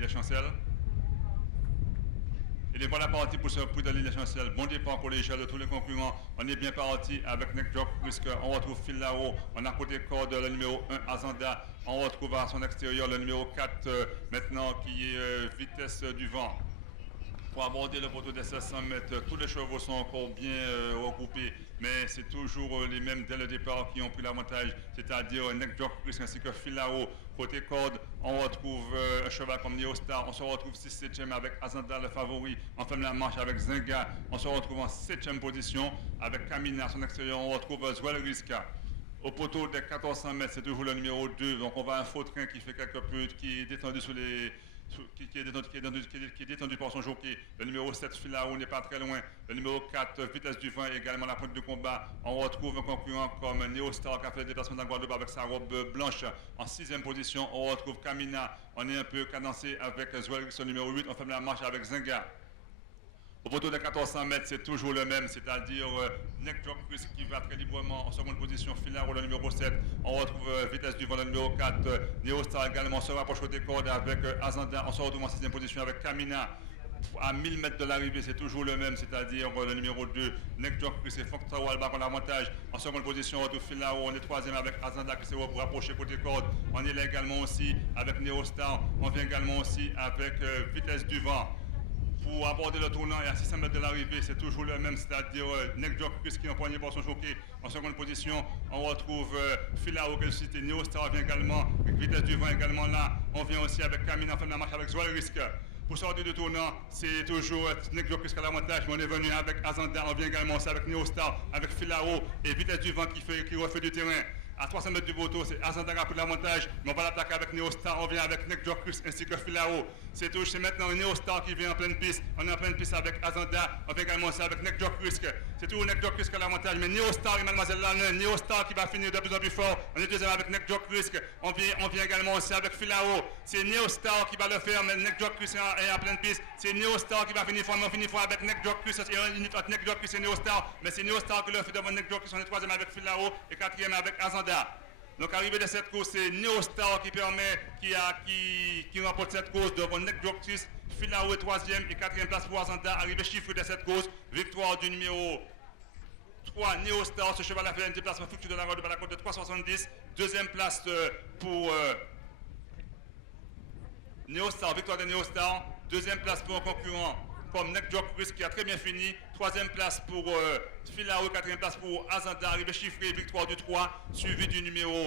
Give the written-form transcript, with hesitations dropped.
Chancel. Il est voilà parti pour ce prix de l'île essentielle. Bon départ pour l'échelle de tous les concurrents. On est bien parti avec Neck Jock puisque on retrouve Phil Lao. On a côté corde le numéro 1 Azanda. On retrouve à son extérieur le numéro 4 maintenant qui est vitesse du vent. Pour aborder le poteau des 700 mètres, tous les chevaux sont encore bien regroupés, mais c'est toujours les mêmes dès le départ qui ont pris l'avantage, c'est-à-dire Neck Jock ainsi que Phil Lao. Côté corde, on retrouve un cheval comme Neostar, on se retrouve 6-7e avec Azanda le favori, on ferme la marche avec Zinga, on se retrouve en 7e position avec Kamina à son extérieur, on retrouve Zwell Riska. Au poteau des 1400 mètres, c'est toujours le numéro 2, donc on va un faux train qui fait quelque peu, qui est détendu sur les... Qui est détendu par son jockey. Le numéro 7, Filao, n'est pas très loin. Le numéro 4, Vitesse du Vent, également la pointe de combat. On retrouve un concurrent comme Neostar qui a fait le déplacement dans Guadeloupe avec sa robe blanche. En 6e position, on retrouve Kamina. On est un peu cadencé avec Zwell, son numéro 8. On ferme la marche avec Zinga. Au poteau de 1400 mètres, c'est toujours le même, c'est-à-dire Neck Jock qui va très librement en seconde position, Filaro le numéro 7, on retrouve Vitesse du Vent le numéro 4, Neostar également se rapproche côté corde avec Azanda, on se retrouve en 6e position avec Kamina. À 1000 mètres de l'arrivée, c'est toujours le même, c'est-à-dire le numéro 2, Neck Jock et Foxtrot Alba ont l'avantage. En seconde position, on retrouve Filao, on est 3e avec Azanda qui s'est rapproché côté corde. On est là également aussi avec Neostar, on vient également aussi avec Vitesse du Vent. Pour aborder le tournant et à 600 mètres de l'arrivée, c'est toujours le même, c'est-à-dire Neck Jock qui est empoigné par son jockey. En seconde position, on retrouve Filao que je cite, Neostar vient également, Vitesse du Vent également là. On vient aussi avec Kamina en fin de la marche avec Zwell Risk. Pour sortir du tournant, c'est toujours Neck Jock qui a l'avantage, mais on est venu avec Azanda, on vient également aussi avec Neostar, avec Filao et Vitesse du Vent qui refait du terrain. À 300 mètres du poteau, c'est Azanda qui a pris l'avantage, mais on va l'attaquer avec Neostar, on vient avec Neck Jock ainsi que Filao. C'est maintenant Neostar qui vient en pleine piste, on est en pleine piste avec Azanda, on vient également aussi avec Neck Jock. C'est toujours Neck Jock qui a l'avantage, mais Neostar et Mademoiselle Lanne, Neostar qui va finir de plus en plus fort, on est deuxième avec Neck Jock, on vient également aussi avec Filao. C'est Neostar qui va le faire, mais Neck Jock est en pleine piste, c'est Neostar qui va finir fort, mais on finit fort avec Neck Jock, et Neck Jock et Neostar, mais c'est Neostar qui le fait devant Neck Jock, on est troisième avec Filao et quatrième avec Azanda. Donc arrivé de cette course, c'est Neostar qui remporte cette course devant Neck Jock. Filao est 3e et 4e place pour Azanda. Arrivé chiffré de cette course, victoire du numéro 3, Neostar. Ce cheval a fait un déplacement foutu de la route de la côte de 3,70. Deuxième place pour Neostar, victoire de Neostar. Deuxième place pour un concurrent comme Neck Jock qui a très bien fini. Troisième place pour Filao, quatrième place pour Azanda, arrivé chiffré, victoire du 3, suivi du numéro